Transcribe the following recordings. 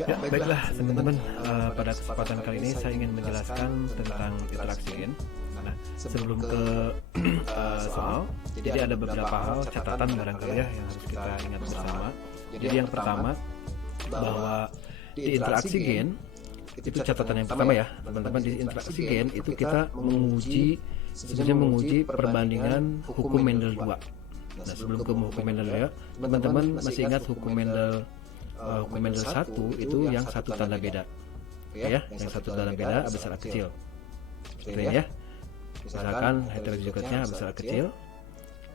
Ya, baiklah teman-teman, pada kesempatan kali ini saya ingin menjelaskan tentang interaksi gen. Nah, sebelum ke soal, jadi ada beberapa hal catatan barangkali ya yang harus kita ingat bersama. Jadi yang pertama, bahwa di interaksi gen, itu catatan yang pertama ya teman-teman, di interaksi gen itu kita sebenarnya menguji perbandingan hukum Mendel 2. Nah, sebelum ke hukum Mendel ya, teman-teman masih ingat hukum Mendel 1 itu yang satu tanda beda, ya, yang satu tanda beda A besar A kecil, seperti ini ya. Misalkan heterozigotnya A besar A kecil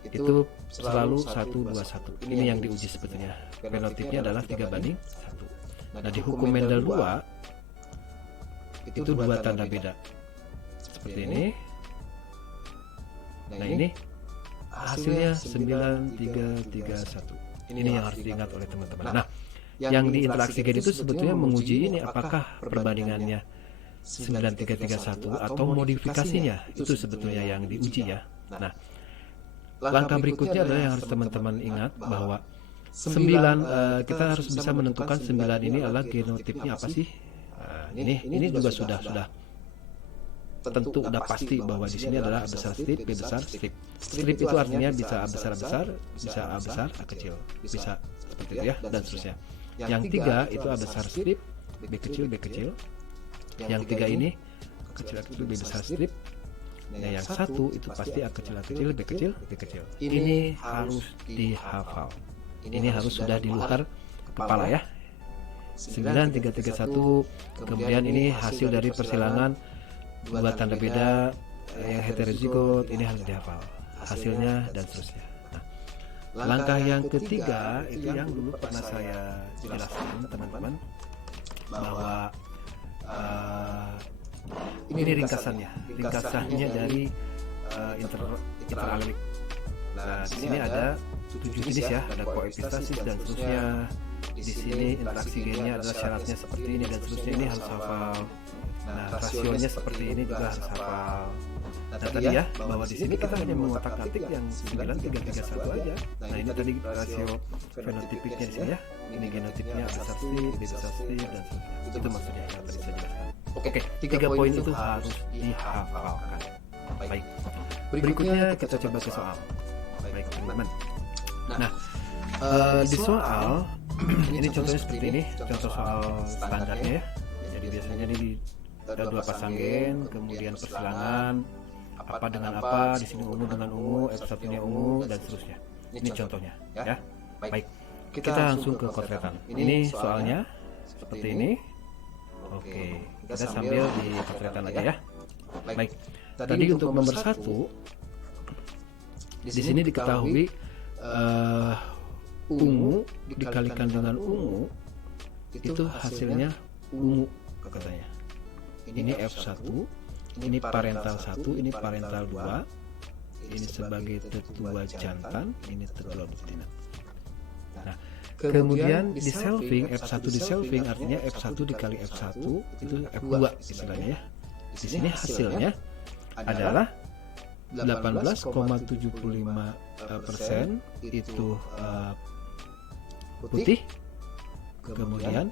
itu selalu 1, 2, 1. Ini yang diuji sebetulnya. Fenotipnya adalah 3:1. Nah, di hukum Mendel 2 itu 2 tanda beda, seperti ini. Nah, ini hasilnya 9331. Ini yang harus diingat oleh teman-teman. Nah, yang di interaksi gen itu sebetulnya menguji ini apakah perbandingannya 9331 atau modifikasinya, itu sebetulnya yang diuji ya. Nah, langkah berikutnya adalah yang harus teman-teman ingat bahwa 9 kita harus bisa menentukan 9 ini adalah genotipnya apa sih. Ini juga sudah tentu udah pasti bahwa di sini adalah A besar strip, B besar strip. Strip itu artinya bisa A besar besar, bisa A besar A kecil, bisa seperti itu ya, dan seterusnya. Yang 3 itu A besar strip, B kecil B kecil. Yang 3 ini A kecil A kecil B besar strip. Nah, yang 1 itu pasti A kecil A kecil B kecil B kecil. Ini harus dihafal. Ini harus sudah di luar kepala ya. 9331. Kemudian ini hasil dari persilangan 2 tanda beda yang heterozigot, ini harus dihafal hasilnya dan seterusnya. Nah, langkah yang ketiga itu yang dulu pernah saya jelaskan teman-teman, bahwa ini ringkasannya dari interalelik. Nah, di sini ada 7 jenis ya, ada koepistasis dan seterusnya. Di sini interaksi gennya adalah syaratnya seperti ini dan seterusnya, ini harus hafal. Nah, rasionya seperti ini juga harus hafal. Nah, tadi ya, bahwa di sini kita hanya mengotak-atik yang 9331 aja. Nah, ini tadi rasio fenotipiknya di sini ya. Ini genotipnya A besar strip, B besar strip dan seterusnya. Itu maksudnya yang tadi saya jelaskan. Oke, 3 poin itu harus dihafalkan. Baik. Berikutnya kita coba ke soal. Baik, teman-teman. Nah, di soal ini contohnya seperti ini, contoh soal standarnya ya. Jadi biasanya ini ada 2 pasang gen, kemudian persilangan apa dengan apa, di sini ungu dengan ungu, F1-nya ungu dan seterusnya. Ini contohnya ya. Baik. Kita langsung ke kotretan. Ini soalnya seperti ini. Oke, kita sambil di kotretan aja ya. Baik. Tadi untuk nomor 1 di sini diketahui ungu dikalikan dengan ungu itu hasilnya ungu katanya. Ini F1, ini parental 1, ini parental 2, ini sebagai tetua jantan, ini tetua betina. Nah, kemudian di selfing, F1 di selfing artinya F1 dikali F1 itu F2 istilahnya ya. Di sini hasilnya adalah 18,75% itu putih, kemudian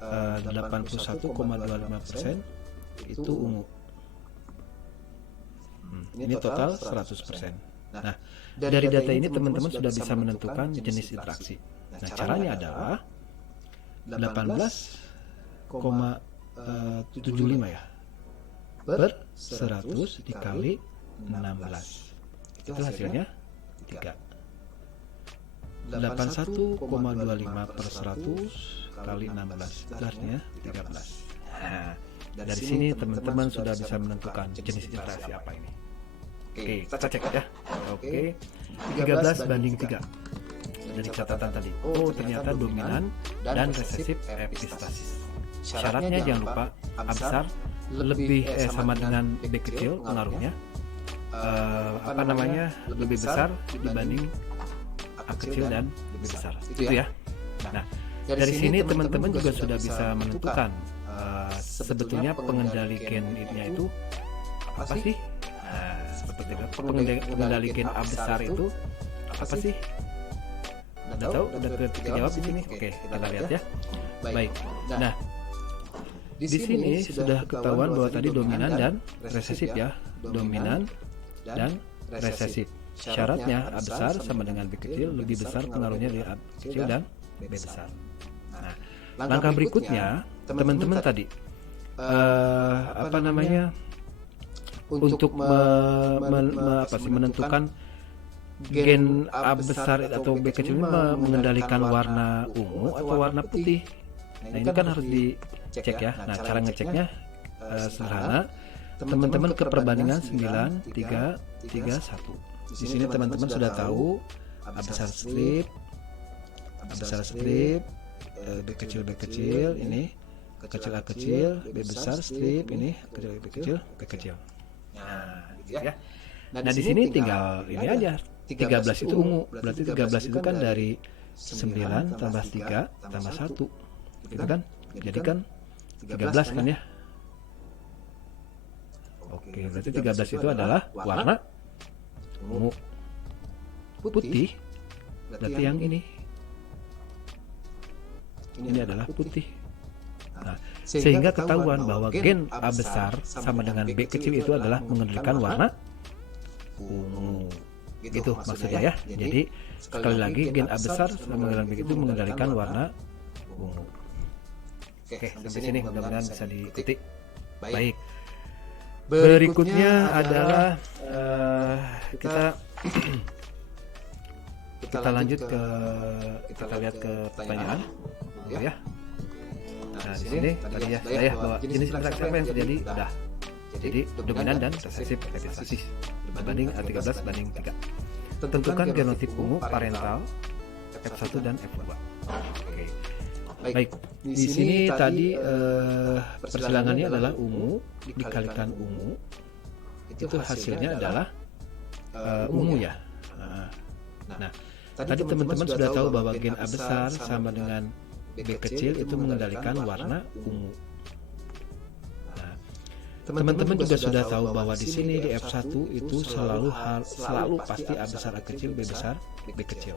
81,25% itu ungu. Ini total 100%. Nah, dari data ini teman-teman sudah bisa menentukan jenis interaksi. Nah, caranya adalah 18,75 ya per 100 dikali 16. Itu hasilnya 3. 81,25 per 100 kali 16 itu artinya 13. Nah, dari sini teman-teman sudah bisa menentukan jenis interaksi apa ini. Oke, kita cek ya. Oke, 13:3 dari catatan tadi. Oh, ternyata dominan dan resesif epistasis. Syaratnya jangan lupa A besar lebih sama dengan B kecil pengaruhnya. Lebih besar dibanding A kecil dan lebih besar. Itu ya. Nah, dari sini teman-teman juga sudah bisa menentukan sebetulnya pengendali gennya itu apa sih? Seperti itu. Pengendali gen A besar itu apa sih? Udah tahu? Udah kejawab di sini? Oke, kita lihat ya. Baik. Nah, di sini sudah ketahuan bahwa tadi dominan dan resesif ya. Dominan dan resesif. Syaratnya A besar sama dengan B kecil, lebih besar pengaruhnya dari A kecil dan B besar. Nah, langkah berikutnya teman-teman tadi untuk menentukan gen A besar atau B kecil ini mengendalikan warna ungu atau warna putih. Nah, ini kan harus dicek ya. Nah, cara ngeceknya sederhana. Teman-teman ke perbandingan 9, 3, 3, 1. Di sini teman-teman sudah tahu A besar strip, B kecil, ini kecil A kecil, B besar strip, ini kecil B kecil. Nah, gitu ya. Nah, di sini tinggal ini aja. 13 itu ungu. Berarti 13 itu kan dari 9 tambah 3 tambah 1. Gitu kan? Jadi kan 13 kan ya. Oke, berarti 13 itu adalah warna ungu. Putih berarti yang ini. Ini adalah putih. Nah, sehingga ketahuan bahwa gen A besar sama dengan B kecil itu adalah mengendalikan warna ungu. Gitu maksudnya ya. Jadi sekali lagi gen A besar sama dengan B itu mengendalikan warna ungu. Oke, sampai sini mudah-mudahan bisa diikuti. Baik. Berikutnya adalah kita lanjut kita lihat ke pertanyaan ya. Nah, di sini tadi ya saya bahwa jenis interaksi apa yang terjadi udah. Jadi dominan dan resesif epistasis berbanding A13 banding 3. Tentukan genotip ungu parental F1 dan F2. Oke. Baik, di sini tadi persilangannya adalah ungu dikalikan ungu, itu hasilnya adalah ungu ya. Nah, tadi teman-teman sudah tahu bahwa gen A besar sama dengan B kecil itu mengendalikan warna ungu. Nah, teman-teman juga sudah tahu bahwa di sini di F1 itu selalu pasti A besar A kecil, B besar B kecil.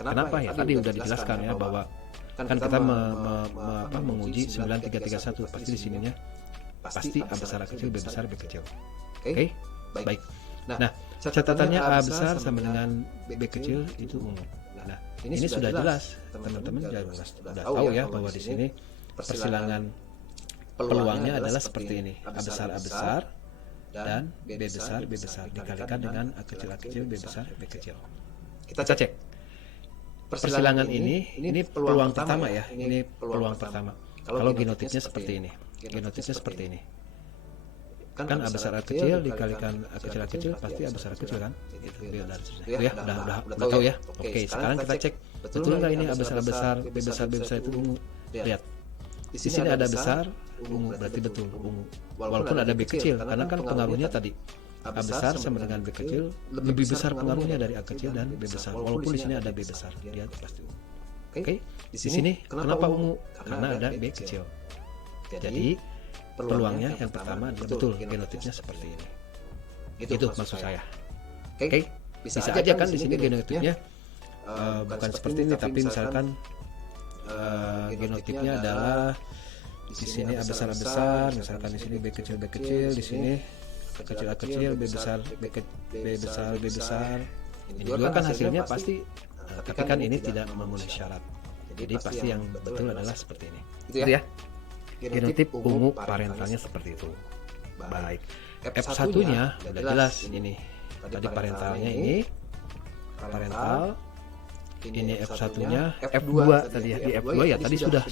Kenapa ya? Tadi udah dijelaskan ya bahwa kan kita menguji 9331 pasti di sininya pasti A besar A kecil, B besar B kecil. Oke? Baik. Nah, catatannya A besar sama dengan B kecil itu ungu. Nah, ini sudah jelas. Teman-teman sudah tahu ya bahwa di sini persilangan peluangnya adalah seperti ini. A besar dan B besar dikalikan dengan A kecil, B besar B kecil. Kita cek. Persilangan ini peluang pertama ya. Ini peluang pertama. Kalau genotipnya seperti ini. Kan A besar A kecil dikalikan A kecil pasti A besar A kecil kan? Itu ya, udah tahu ya. Oke, sekarang kita cek betul nggak ini A besar B besar itu ungu. Lihat. Di sini ada besar ungu, berarti betul ungu. Walaupun ada B kecil karena kan pengaruhnya tadi A besar sama dengan B kecil lebih besar pengaruhnya dari A kecil dan B besar. Walaupun di sini ada B besar, dia pasti ungu. Oke, di sini kenapa ungu? Karena ada B kecil. Jadi peluangnya yang pertama betul genotipnya seperti ini. Itu maksud saya. Oke, bisa aja kan di sini genotipnya bukan seperti ini, tapi misalkan genotipnya adalah di sini A besar, misalkan di sini B kecil, di sini kecil A kecil, B besar. Ini juga kan hasilnya pasti, tapi kan ini tidak memenuhi syarat. Jadi pasti yang betul adalah seperti ini. Itu ya. Genotip ungu parentalnya seperti itu. Baik. F1-nya udah jelas ini. Tadi parentalnya ini parental. Ini F1-nya, F2 tadi ya. Di F2 ya tadi sudah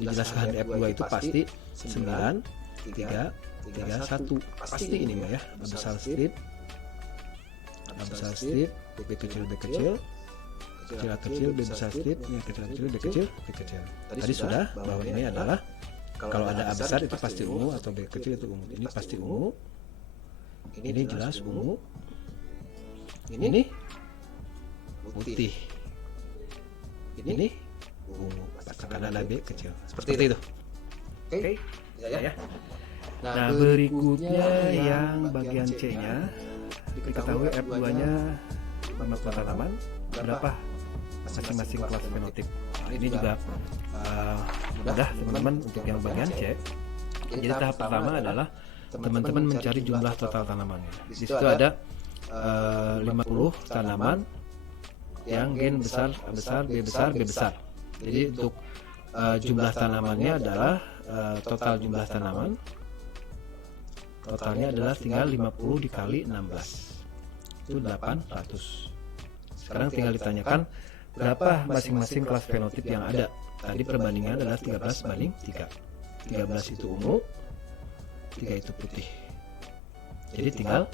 dijelaskan. F2 itu pasti 9, 3, 1 pasti ini mah ya. A besar strip, B kecil, kecil A kecil, B besar strip, ini kecil A kecil, B kecil. Tadi sudah bahwa ini adalah kalau ada A besar itu pasti ungu atau B kecil itu ungu. Ini pasti ungu. Ini jelas ungu. Ini putih. Ini ungu karena ada B kecil. Seperti itu. Oke. Ya. Nah, berikutnya yang bagian C-nya diketahui F2-nya 5 tanaman berapa masing-masing kelas fenotip. Ini juga mudah teman-teman untuk yang bagian C. Jadi tahap pertama adalah teman-teman mencari jumlah total tanamannya. Di situ ada 50 tanaman yang gen besar, A besar, B besar, B besar. Jadi untuk jumlah tanamannya adalah total jumlah tanaman totalnya adalah tinggal 50 dikali 16, itu 800. Sekarang tinggal ditanyakan berapa masing-masing kelas fenotip yang ada. Tadi perbandingan adalah 13:3. 13 itu ungu, 3 itu putih. Jadi tinggal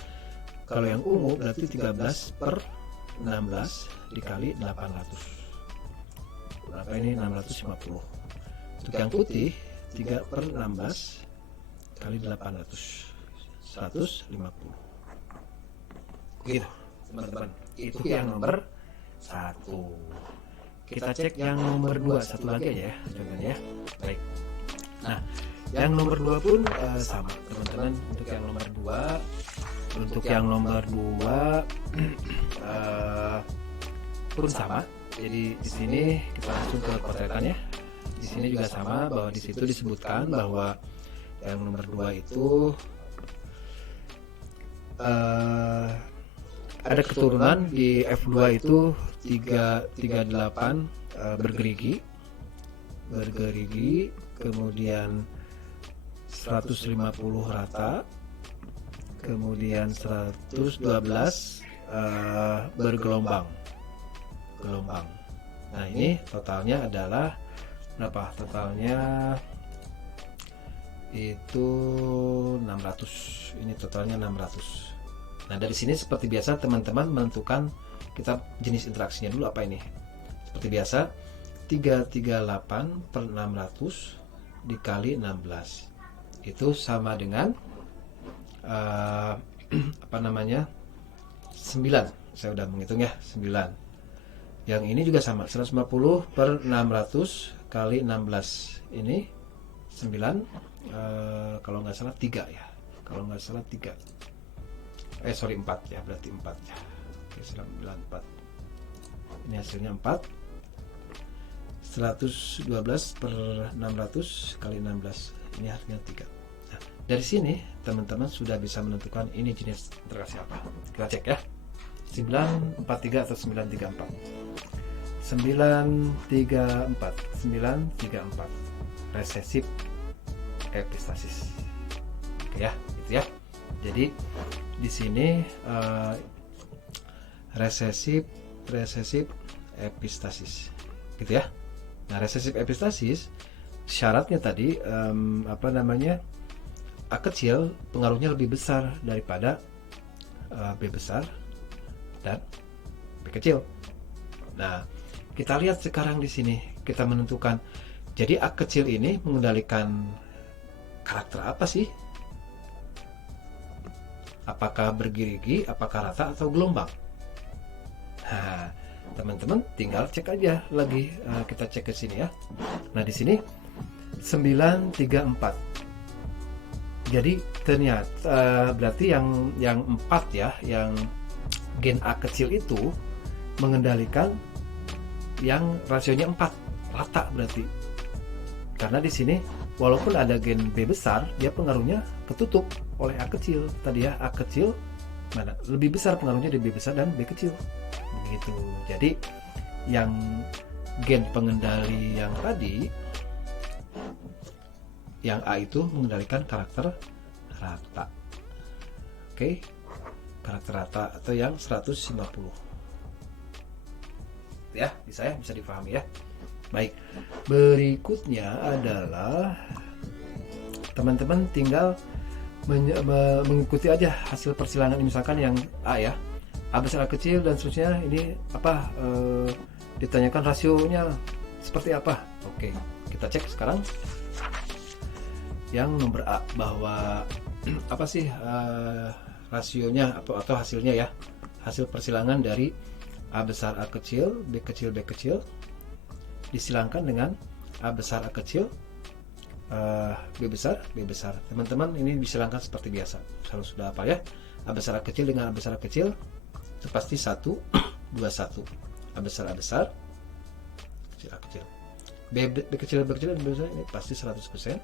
kalau yang ungu berarti 13/16 dikali 800. Berapa ini? 650. Untuk yang putih 3/16 kali 800, 150. Gitu teman-teman. Itu yang nomor 1. Kita cek yang nomor 2 satu lagi aja ya contohnya ya. Baik. Nah, yang nomor 2 pun sama teman-teman. Untuk yang nomor 2 pun sama. Jadi di sini kita langsung ke potretannya. Di sini juga sama, bahwa di situ disebutkan bahwa yang nomor 2 itu ada keturunan di F2 itu 38 bergerigi, kemudian 150 rata, kemudian 112 bergelombang. Nah, ini totalnya adalah berapa? Totalnya itu 600. Ini totalnya 600. Nah, dari sini seperti biasa teman-teman menentukan kita jenis interaksinya dulu apa ini. Seperti biasa 338/600 dikali 16 itu sama dengan 9. Saya udah menghitung ya, 9. Yang ini juga sama, 150/600 kali 16 ini 9, kalau nggak salah 3 ya, 4 ya, berarti 4 ya. Oke, 94. Ini hasilnya 4. 112/600 kali 16 ini hasilnya 3. Nah, dari sini teman-teman sudah bisa menentukan ini jenis interaksi apa. Kita cek ya, 943 atau 934. 934 resesif epistasis. Oke ya, gitu ya. Jadi di sini resesif epistasis, gitu ya. Nah, resesif epistasis syaratnya tadi A kecil pengaruhnya lebih besar daripada B besar dan B kecil. Nah, kita lihat sekarang di sini kita menentukan. Jadi A kecil ini mengendalikan karakter apa sih? Apakah bergerigi, apakah rata atau gelombang? Nah, teman-teman tinggal cek aja lagi. Kita cek ke sini ya. Nah, di sini 934. Jadi ternyata berarti yang 4 ya, yang gen A kecil itu mengendalikan yang rasionya 4, rata berarti. Karena di sini walaupun ada gen B besar, dia pengaruhnya ketutup oleh A kecil. Tadi ya, A kecil mana lebih besar pengaruhnya di B besar dan B kecil. Begitu. Jadi yang gen pengendali yang tadi, yang A itu mengendalikan karakter rata. Oke. Karakter rata atau yang 150. Ya, bisa dipahami ya. Baik. Berikutnya adalah teman-teman tinggal mengikuti aja hasil persilangan. Misalkan yang A ya, A besar A kecil dan seterusnya, ini apa ditanyakan rasionya seperti apa. Oke, kita cek sekarang yang nomor A, bahwa apa sih rasionya atau hasilnya ya, hasil persilangan dari A besar A kecil, B kecil B kecil disilangkan dengan A besar A kecil, B besar B besar. Teman-teman ini disilangkan seperti biasa, selalu sudah apa ya, A besar A kecil dengan A besar A kecil itu pasti 1, 2, 1. A besar kecil A kecil. B kecil ini pasti 100%.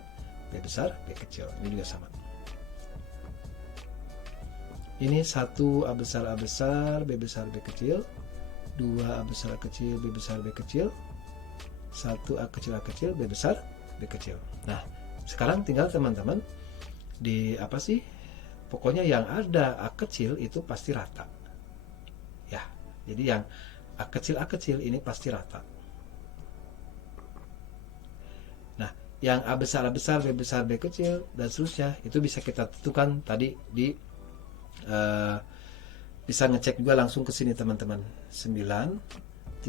B besar B kecil, ini juga sama. Ini 1 A besar B besar B kecil, 2 A besar A kecil B besar B kecil, 1 A kecil B besar B kecil. Nah, sekarang tinggal teman-teman di apa sih? Pokoknya yang ada A kecil itu pasti rata. Ya, jadi yang A kecil ini pasti rata. Nah, yang A besar B besar B kecil dan seterusnya itu bisa kita tentukan tadi di bisa ngecek juga langsung ke sini teman-teman. 9 3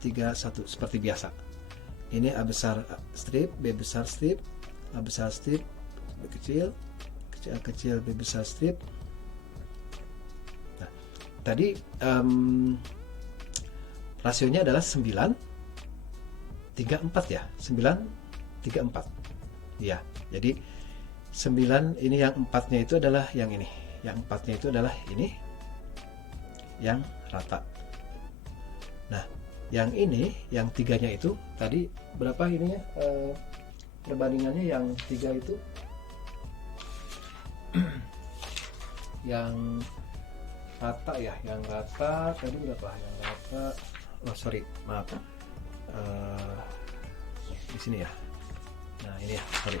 3 1 seperti biasa. Ini A besar strip B besar strip, A besar strip B kecil A kecil B besar strip. Nah, tadi rasionya adalah 9 3 4 ya. 9 3 4. Ya, jadi 9 ini yang 4-nya itu adalah yang ini. Yang 4-nya itu adalah ini yang rata. Nah, yang ini yang 3-nya itu tadi berapa ininya? Perbandingannya yang 3 itu yang rata ya, yang rata tadi berapa? Yang rata, oh sorry, maaf, di sini ya. Nah ini ya, sorry.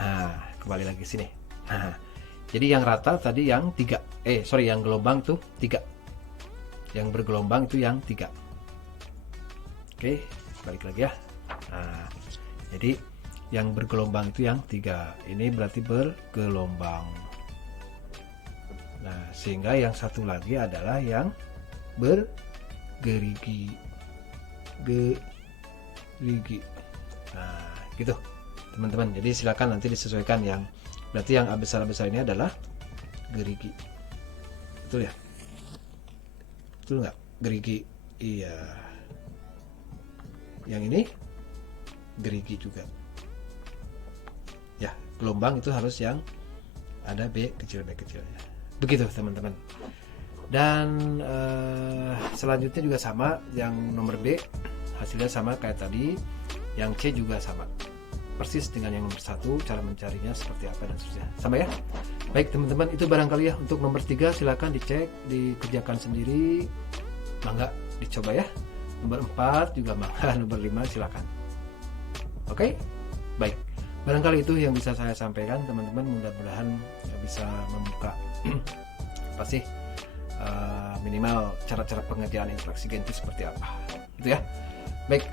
Nah, kembali lagi sini. Nah, jadi yang rata tadi yang 3, yang gelombang tuh 3, yang bergelombang itu yang 3. Oke, balik lagi ya. Nah, jadi yang bergelombang itu yang 3. Ini berarti bergelombang. Nah, sehingga yang satu lagi adalah yang bergerigi. Gerigi. Nah, gitu teman-teman. Jadi silakan nanti disesuaikan yang berarti yang A besar ini adalah gerigi. Betul ya? Betul nggak? Gerigi. Iya. Yang ini gerigi juga. Ya, gelombang itu harus yang ada B kecilnya. Begitu teman-teman. Dan selanjutnya juga sama, yang nomor B hasilnya sama kayak tadi, yang C juga sama persis dengan yang nomor 1, cara mencarinya seperti apa dan seterusnya. Sama ya. Baik teman-teman, itu barangkali ya untuk nomor 3, silakan dicek, dikerjakan sendiri, mangga dicoba ya. Nomor 4 juga mangga, nomor 5 silakan. Oke? Baik. Barangkali itu yang bisa saya sampaikan teman-teman, mudah-mudahan bisa membuka apa sih minimal cara-cara pengerjaan interaksi gen itu seperti apa. Itu ya. Baik,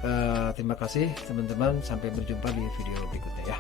terima kasih teman-teman, sampai berjumpa di video berikutnya ya.